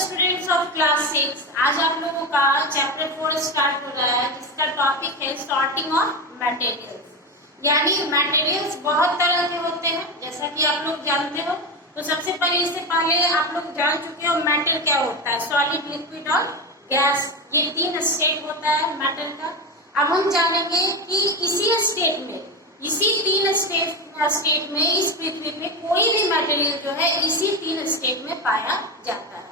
Students of class 6, आज आप लोगों का चैप्टर 4 स्टार्ट हो रहा है जिसका टॉपिक है सॉर्टिंग ऑफ मटेरियल्स। यानी मटेरियल्स बहुत तरह के होते हैं जैसा कि आप लोग जानते हो। तो सबसे पहले इससे पहले आप लोग जान चुके हो मैटर क्या होता है, सॉलिड, लिक्विड और गैस। ये तीन स्टेट होता है मैटर का। अब हम जानेंगे कि इसी स्टेट में, इसी तीन स्टेट में इस पृथ्वी पे कोई भी मटेरियल जो है इसी तीन स्टेट में पाया जाता है।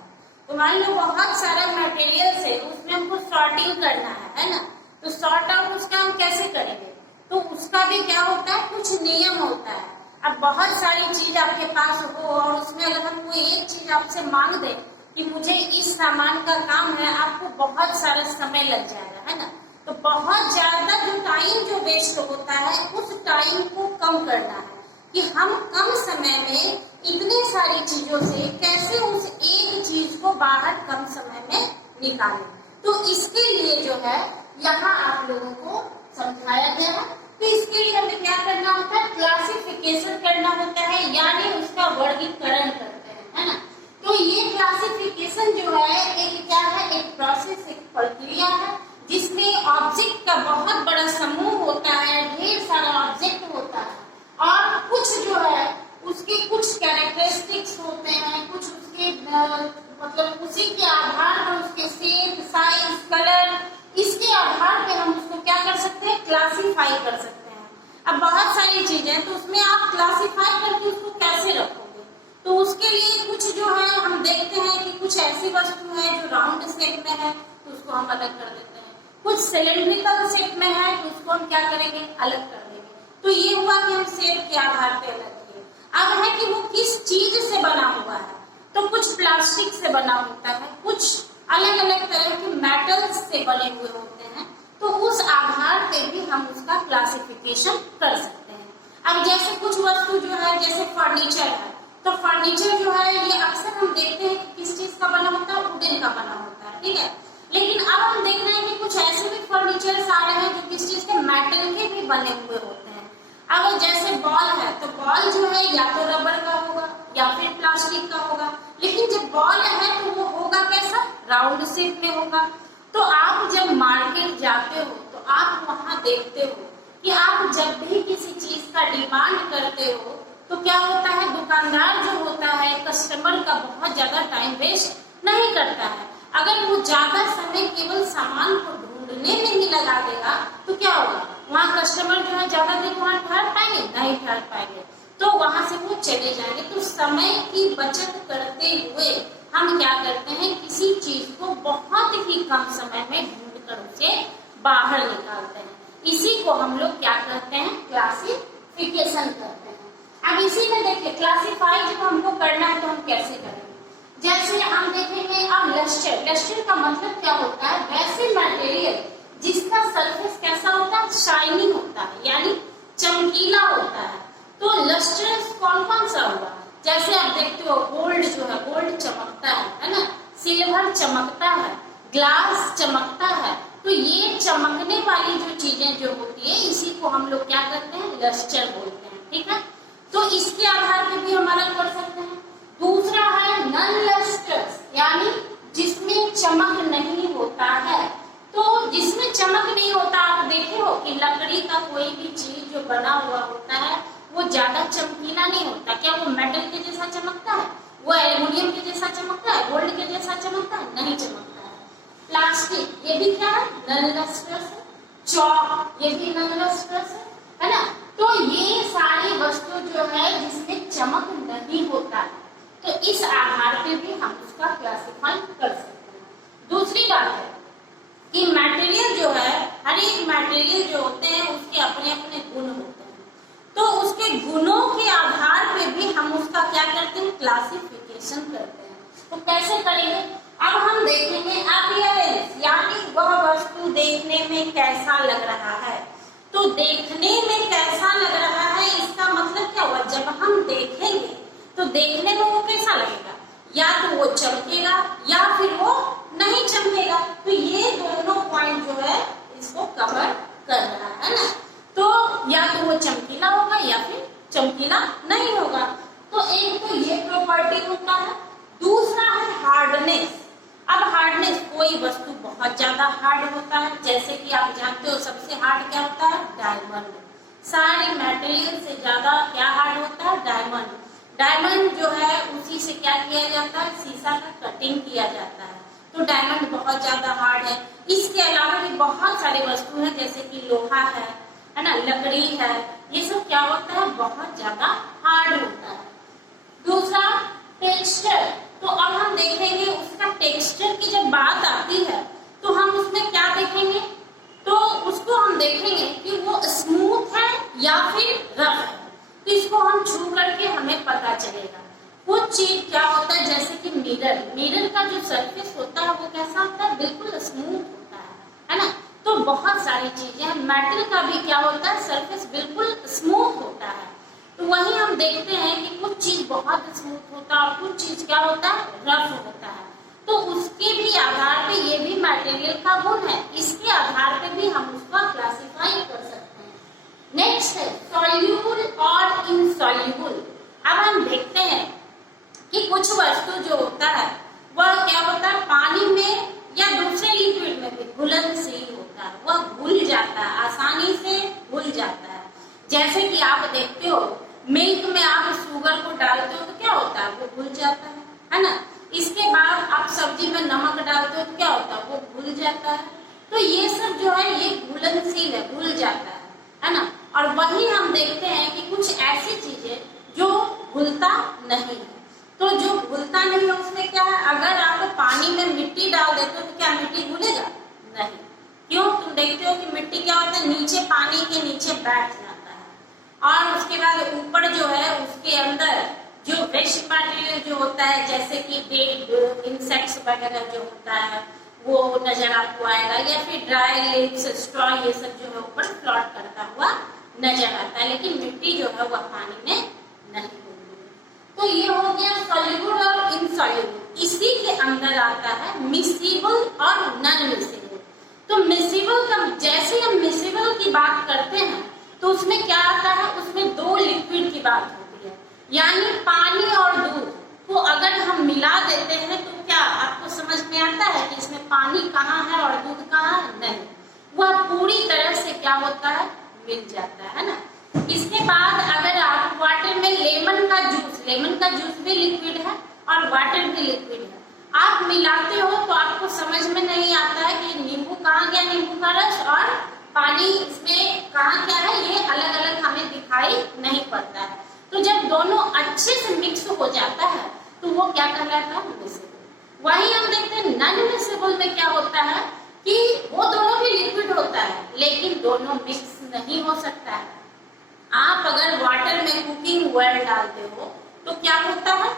तो मान लो बहुत सारा मटेरियल्स है, उसमें हमको सॉर्टिंग करना है ना। तो सॉर्ट आउट उसका हम कैसे करेंगे, तो उसका भी क्या होता है, कुछ नियम होता है। अब बहुत सारी चीज आपके पास हो और उसमें अगर हम कोई एक चीज आपसे मांग दे कि मुझे इस सामान का काम है, आपको बहुत सारा समय लग जाएगा, है ना। तो बहुत ज्यादा जो टाइम जो वेस्ट होता है उस टाइम को कम करना है कि हम कम समय में इतनी सारी चीजों से कैसे उस एक चीज को बाहर कम समय में निकालें। तो इसके लिए जो है यहाँ आप लोगों को समझाया गया है। तो इसके लिए हमें क्या करना होता है, क्लासिफिकेशन करना होता है, यानी उसका वर्गीकरण करते हैं, है ना। तो ये क्लासिफिकेशन जो है एक क्या है, एक प्रोसेस, एक प्रक्रिया है जिसमें ऑब्जेक्ट का बहुत बड़ा समूह होता है, ढेर सारा ऑब्जेक्ट होता है और कुछ जो है उसके कुछ कैरेक्टरिस्टिक्स होते हैं, कुछ उसके मतलब उसी के आधार पर उसके शेप, साइज, कलर, इसके आधार पे हम उसको क्या कर सकते हैं, क्लासिफाई कर सकते हैं। अब बहुत सारी चीजें तो उसमें आप क्लासिफाई करके उसको कैसे रखोगे, तो उसके लिए कुछ जो है हम देखते हैं कि कुछ ऐसी वस्तु है जो राउंड शेप में है तो उसको हम अलग कर देते हैं, कुछ सिलेंड्रिकल शेप में है तो उसको हम क्या करेंगे, अलग कर देंगे। तो ये हुआ कि हम शेप के आधार पे अलग किए। अब है कि वो किस चीज से बना हुआ है, तो कुछ प्लास्टिक से बना होता है, कुछ अलग अलग तरह के मेटल्स से बने हुए होते हैं। तो उस आधार पे भी हम उसका क्लासिफिकेशन कर सकते हैं। अब जैसे कुछ वस्तु जो है, जैसे फर्नीचर है, तो फर्नीचर जो है ये अक्सर हम देखते हैं कि किस चीज का बना होता है, वुडन का बना होता है, ठीक है। लेकिन अब हम देख रहे हैं कि कुछ ऐसे भी फर्नीचर आ रहे हैं जो किस चीज के, मेटल के भी बने हुए होते हैं। अब जैसे बॉल है, तो बॉल जो है या तो रबर का होगा या फिर प्लास्टिक का होगा, लेकिन जब बॉल है तो वो होगा कैसा, राउंड शेप में होगा। तो आप जब मार्केट जाते हो तो आप वहां देखते हो कि आप जब भी किसी चीज का डिमांड करते हो तो क्या होता है, दुकानदार जो होता है कस्टमर का बहुत ज्यादा टाइम वेस्ट नहीं करता है। अगर वो ज्यादा समय केवल सामान को ढूंढने में ही लगा देगा तो क्या होगा, वहाँ कस्टमर जो है ज्यादा देर वहाँ ठहर पाएंगे, नहीं ठहर पाएंगे, तो वहां से वो चले जाएंगे। तो समय की बचत करते हुए हम क्या करते हैं, किसी चीज को बहुत ही कम समय में ढूंढकर उसे बाहर निकालते हैं। इसी को हम लोग क्या कहते हैं, क्लासिफिकेशन करते हैं। अब इसी में देखिए क्लासिफाई जब हमको करना है तो हम कैसे करेंगे, जैसे हम देखेंगे अब लस्टर। लस्टर का मतलब क्या होता है, वैसे मटेरियल जिसका सरफेस कैसा होता है, शाइनिंग होता है, यानी चमकीला होता है। तो लस्टर कौन कौन सा होगा, जैसे आप देखते हो गोल्ड जो है, गोल्ड चमकता है ना, सिल्वर चमकता है, ग्लास चमकता है। तो ये चमकने वाली जो चीजें जो होती है इसी को हम लोग क्या करते हैं, लस्टर बोलते हैं, ठीक है। तो इसके आधार पे भी हम अलग कर सकते हैं। दूसरा है नन लस्टर्स, यानी जिसमें चमक नहीं होता है। तो जिसमें चमक नहीं होता, आप देखे हो कि लकड़ी का कोई भी चीज जो बना हुआ होता है वो ज्यादा चमकीला नहीं होता। क्या वो मेटल के जैसा चमकता है, वो एल्युमिनियम के जैसा चमकता है, गोल्ड के जैसा चमकता है, नहीं चमकता है। प्लास्टिक ये भी क्या है, नन लस्टर्स है। चौक ये भी नन लस्टर्स है ना। तो ये सारी वस्तु जो है जिसमें चमक नहीं होता है, तो इस आधार पे भी हम उसका क्लासिफाई कर सकते हैं। दूसरी बात है कि मटेरियल जो है, हर एक मटेरियल जो होते हैं उसके अपने अपने गुण होते हैं। तो उसके गुणों के आधार पे भी हम उसका क्या करते हैं, क्लासिफिकेशन करते हैं। तो कैसे करेंगे, अब हम देखेंगे अपीयरेंस, यानी वह वस्तु देखने में कैसा लग रहा है। तो देखने में कैसा लग रहा है इसका मतलब क्या हुआ, जब हम देखेंगे तो देखने में वो कैसा लगेगा, या तो वो चमकेगा या फिर वो नहीं चमकेगा। तो ये दोनों पॉइंट जो है इसको कवर कर रहा है ना। तो या तो वो चमकीला होगा या फिर चमकीला नहीं होगा। तो एक तो ये प्रॉपर्टी होता है। दूसरा है हार्डनेस, कोई वस्तु बहुत ज्यादा हार्ड होता है, जैसे कि आप जानते हो सबसे हार्ड क्या होता है, डायमंड। सारे मटेरियल से ज्यादा क्या हार्ड होता है, डायमंड। डायमंड जो है उसी से क्या किया जाता है, शीशा का कटिंग किया जाता है, तो डायमंड बहुत ज्यादा हार्ड है। इसके अलावा भी बहुत सारे वस्तु हैं, जैसे कि लोहा है ना, लकड़ी है, ये सब क्या होता है, बहुत ज्यादा हार्ड होता है। दूसरा टेक्सचर, तो अब हम देखेंगे उसका टेक्सचर की जब बात आती है तो हम उसमें क्या देखेंगे, तो उसको हम देखेंगे कि वो स्मूथ है या फिर रफ है, तो इसको हम छू करके हमें पता चलेगा। कुछ चीज क्या होता है, जैसे कि मिरर का जो सरफेस होता है वो कैसा होता है, बिल्कुल स्मूथ होता है ना। तो बहुत सारी चीजें, मेटल का भी क्या होता है, सरफेस बिल्कुल स्मूथ होता है। तो वही हम देखते हैं कि कुछ चीज बहुत स्मूथ होता है और कुछ चीज क्या होता है, रफ होता है। तो उसके भी आधार पे ये भी मटेरियल का गुण है, इसके आधार पे भी हम उसका क्लासिफाई कर सकते हैं। नेक्स्ट है सॉल्यूबल और इनसॉल्यूबल। अब हम देखते हैं कि कुछ वस्तु जो होता है वह क्या होता है, पानी में या दूसरे लिक्विड में भी घुलनशील होता है, वह घुल जाता है, आसानी से घुल जाता है। जैसे कि आप देखते हो मिल्क में आप शुगर को डालते हो तो क्या होता है, वो घुल जाता है ना। इसके बाद आप सब्जी में नमक डालते हो तो क्या होता है, वो घुल जाता है। तो ये सब जो है ये घुलनशील है, घुल जाता है ना। और वही हम देखते हैं कि कुछ ऐसी चीजें जो घुलता नहीं है, तो जो घुलता नहीं है उसमें क्या है, अगर आप पानी में मिट्टी डाल देते हो तो क्या मिट्टी घुलेगा, नहीं। क्यों, तुम देखते हो कि मिट्टी क्या होता है, नीचे पानी के नीचे बैठ जाता है, और उसके बाद ऊपर जो है उसके अंदर जो वेस्ट मटेरियल जो होता है, जैसे कि डेड इंसेक्ट्स वगैरह जो होता है वो नजर आपको आएगा, या फिर ड्राई लीव्स, स्ट्रॉ, ये सब जो है ऊपर फ्लोट करता हुआ नजर आता है, लेकिन मिट्टी जो है वह पानी में नहीं घुलती। तो ये हो गया सॉल्युबल और इनसॉल्युबल। इसी के अंदर आता है मिसिबल और नॉन मिसिबल। तो मिसिबल का, जैसे हम मिसिबल की बात करते हैं तो उसमें क्या आता है, उसमें दो लिक्विड की बात होती है, यानी पानी और दूध को अगर हम मिला देते हैं तो क्या आपको समझ में आता है कि इसमें पानी कहाँ है और दूध कहाँ है, नहीं, वह पूरी तरह से क्या होता है, मिल जाता है ना। इसके बाद अगर आप वाटर में लेमन का जूस भी लिक्विड है और वाटर भी लिक्विड है, आप मिलाते हो तो आपको समझ में नहीं आता है कि नींबू कहाँ गया, नींबू का रस, और पानी इसमें कहाँ क्या है, ये अलग अलग हमें दिखाई नहीं पड़ता है। तो जब दोनों अच्छे से मिक्स हो जाता है तो वो क्या कहलाता है, मिसिबल। वही हम देखते हैं नॉन मिसिबल में क्या होता है कि वो दोनों भी लिक्विड होता है लेकिन दोनों मिक्स नहीं हो सकता है। आप अगर वाटर में कुकिंग ऑयल डालते हो तो क्या होता है,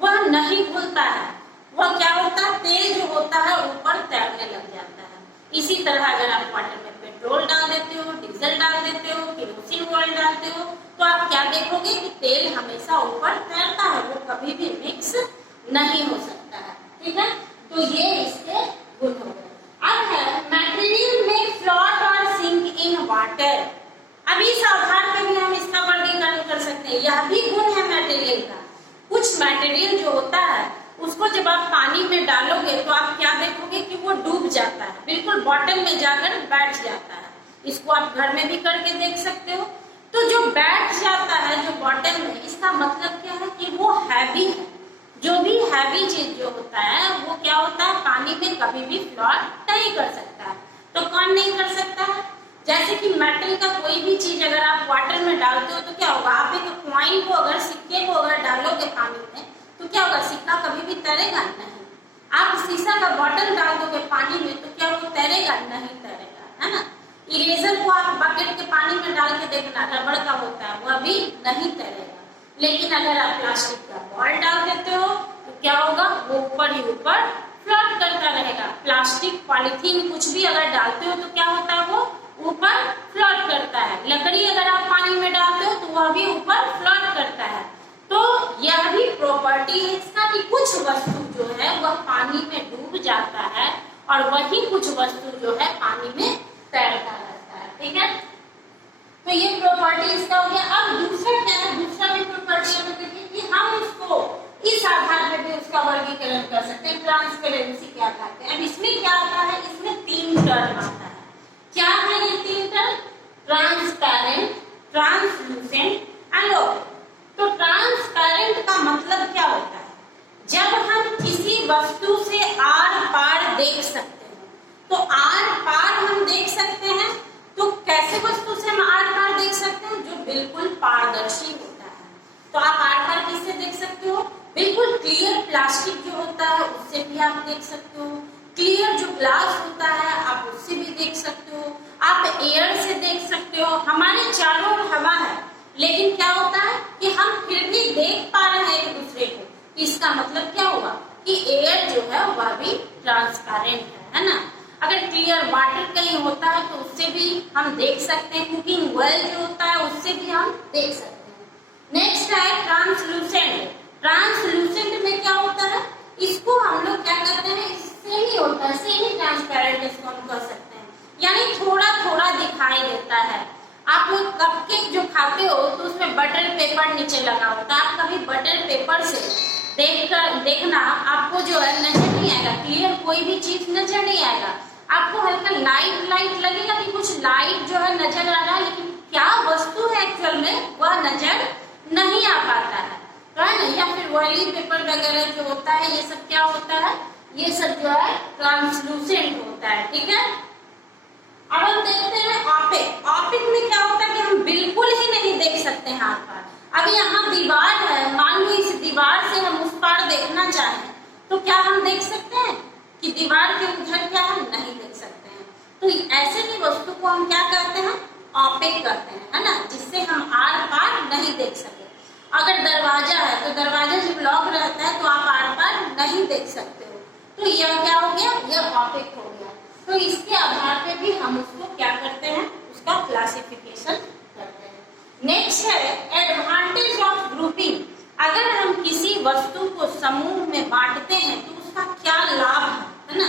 वह नहीं घुलता है, वह क्या होता है, तेल जो होता है ऊपर तैरने लग जाता है। इसी तरह अगर आप वाटर में पेट्रोल डाल देते हो, डीजल डाल देते हो, केरोसिन ऑयल डालते हो, तो आप क्या देखोगे कि तेल हमेशा ऊपर तैरता है, वो कभी भी मिक्स नहीं हो सकता है। ठीक है, तो ये इसके गुण हो गए। अब है मटेरियल में फ्लोट और सिंक इन वाटर। अब इस आधार पे भी हम इसका वर्गीकरण कर सकते हैं, यह भी गुण है मटेरियल का। कुछ मटेरियल जो होता है उसको जब आप पानी में डालोगे तो आप क्या देखोगे कि वो डूब जाता है, बिल्कुल बॉटम में जाकर बैठ जाता है। इसको आप घर में भी करके देख सकते हो। तो जो बैठ जाता है जो बॉटम में, इसका मतलब क्या है कि वो हैवी है। जो भी हैवी चीज जो होता है वो क्या होता है, पानी में कभी भी फ्लोट नहीं कर सकता है। तो कौन नहीं कर सकता है, जैसे कि मेटल का कोई भी चीज अगर आप वाटर में डालते हो तो क्या होगा, आप एक कॉइन को अगर, सिक्के को अगर डालोगे पानी में तो क्या होगा, सिक्का कभी भी तैरेगा नहीं। आप शीशा का बॉटल डाल दोगे पानी में तो क्या वो तैरेगा नहीं, तैरेगा, है ना। इरेजर को आप बकेट के पानी में डाल के देखना, रबड़ का होता है, वह भी नहीं तैरेगा। लेकिन अगर आप प्लास्टिक का बॉल डाल देते हो तो क्या होगा, वो ऊपर ही ऊपर फ्लोट करता रहेगा। प्लास्टिक, पॉलिथीन कुछ भी अगर डालते हो तो क्या होता है, वो ऊपर फ्लोट करता है। लकड़ी अगर आप पानी में डालते हो तो वह भी ऊपर फ्लोट करता है। तो यह भी प्रॉपर्टी है इसका कि कुछ वस्तु जो है वह पानी में डूब जाता है और वही कुछ वस्तु जो है पानी में तैरता रहता है। ठीक है, तो ये प्रॉपर्टी इसका हो गया। अब दूसरा क्या है, दूसरा भी प्रॉपर्टी हमें देखिए कि हम उसको इस आधार पे भी उसका वर्गीकरण कर सकते हैं, ट्रांसपेरेंसी के आधार पे। अब इसमें क्या आता है, इसमें 3 टर्म आता है। क्या है ये 3 term? Transparent, translucent and opaque. तो ट्रांसपेरेंट का मतलब क्या होता है? जब हम किसी वस्तु से आर पार देख सकते हैं, तो आर पार हम देख सकते हैं, तो कैसे वस्तु से हम आर पार देख सकते हैं? जो बिल्कुल पारदर्शी होता है। तो आप आर पार किससे देख सकते हो? बिल्कुल क्लियर प्लास्टिक जो होता है उससे भी आप देख सकते हो, क्लियर जो ग्लास होता है आप उससे भी देख सकते हो, आप एयर से देख सकते हो। हमारे चारों ओर हवा है, लेकिन क्या होता है कि हम फिर भी देख पा रहे हैं एक दूसरे को। इसका मतलब क्या हुआ कि एयर जो है वह भी ट्रांसपेरेंट है ना। अगर क्लियर वाटर कहीं होता है तो उससे भी हम देख सकते हैं, कुकिंग वेल जो होता है उससे भी हम देख सकते हैं। नेक्स्ट है ट्रांसलूसेंट। ट्रांसलूसेंट में क्या होता है? इसको हम लोग क्या करते हैं, इससे ही होता है, सेमी ट्रांसपेरेंट इसको हम कर सकते हैं, यानी थोड़ा थोड़ा दिखाई देता है। आप लोग कपकेक जो खाते हो तो उसमें बटर पेपर नीचे लगा होता है, आप कभी बटर पेपर से देखना आपको जो है नजर नहीं आएगा, क्लियर कोई भी चीज नजर नहीं आएगा। आपको हल्का लाइट लाइट लगेगा कि कुछ लाइट जो है नजर आ रहा है, लेकिन क्या वस्तु है एक्चुअल में वह नजर नहीं आ पाता है ना। या फिर ऑयली पेपर वगैरह जो होता है ये सब क्या होता है, ये सब जो है ट्रांसलूसेंट होता है। ठीक है, अब हम देखते हैं ऑपिक। ऑपिक में क्या होता है कि हम बिल्कुल ही नहीं देख सकते हैं आर पार। अब यहाँ दीवार है, मान लो इस दीवार से हम उस पार देखना चाहें तो क्या हम देख सकते हैं कि दीवार के उधर क्या हम नहीं देख सकते हैं। तो ऐसे ही वस्तु को हम क्या कहते हैं, ऑपिक कहते हैं, है ना, जिससे हम आर पार नहीं देख सके। अगर दरवाजा है तो दरवाजा जब लॉक रहता है तो आप आर पार नहीं देख सकते हो, तो यह क्या हो गया, यह ऑपिक हो गया। तो इसके आधार पे भी हम उसको क्या करते हैं, उसका क्लासिफिकेशन करते हैं। नेक्स्ट है एडवांटेज ऑफ ग्रुपिंग। अगर हम किसी वस्तु को समूह में बांटते हैं तो उसका क्या लाभ है ना।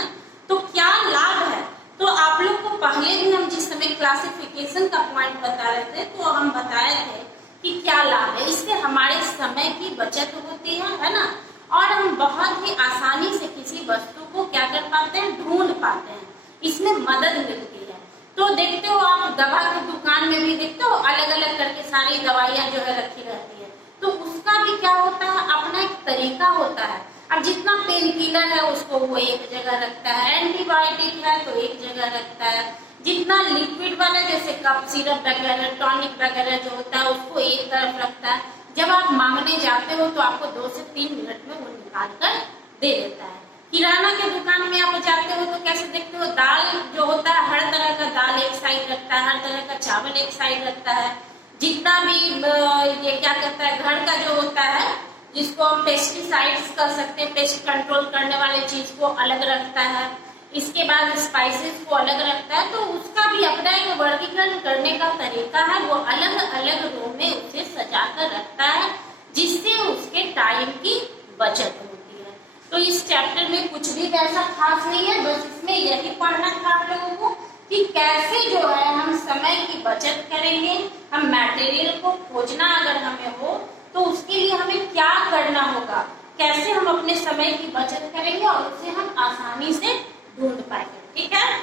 तो क्या लाभ है, तो आप लोग को पहले भी हम जिस समय क्लासिफिकेशन का पॉइंट बता रहे थे तो हम बताए थे कि क्या लाभ है। इससे हमारे समय की बचत होती है ना, और हम बहुत ही आसानी से किसी वस्तु को क्या कर पाते हैं, ढूंढ पाते हैं, इसमें मदद मिलती है। तो देखते हो आप दवा की दुकान में भी देखते हो अलग अलग करके सारी दवाइयां जो है रखी रहती है, तो उसका भी क्या होता है, अपना एक तरीका होता है। अब जितना पेन किलर है उसको वो एक जगह रखता है, एंटीबायोटिक है तो एक जगह रखता है, जितना लिक्विड वाला जैसे कफ सिरप वगैरह टॉनिक वगैरह जो होता है उसको एक तरफ रखता है। जब आप मांगने जाते हो तो आपको 2 से 3 मिनट में वो निकाल कर दे देता है। किराना के दुकान में आप जाते हो तो कैसे देखते हो, दाल जो होता है हर तरह का दाल एक साइड रखता है, हर तरह का चावल एक साइड रखता है, जितना भी ये क्या कहता है घर का जो होता है जिसको हम पेस्टिसाइड्स कर सकते हैं, पेस्ट कंट्रोल करने वाले चीज को अलग रखता है, इसके बाद स्पाइसेस को अलग रखता है। तो उसका भी अपना एक वर्गीकरण करने का तरीका है, वो अलग अलग रो में उसे सजा कर रखता है जिससे उसके टाइम की बचत होती है। तो इस चैप्टर में कुछ भी वैसा खास नहीं है, बस इसमें यही पढ़ना था आप लोगों को कि कैसे जो है हम समय की बचत करेंगे। हम मटेरियल को खोजना अगर हमें हो तो उसके लिए हमें क्या करना होगा, कैसे हम अपने समय की बचत करेंगे और उसे हम आसानी से ढूंढ पाएंगे। ठीक है।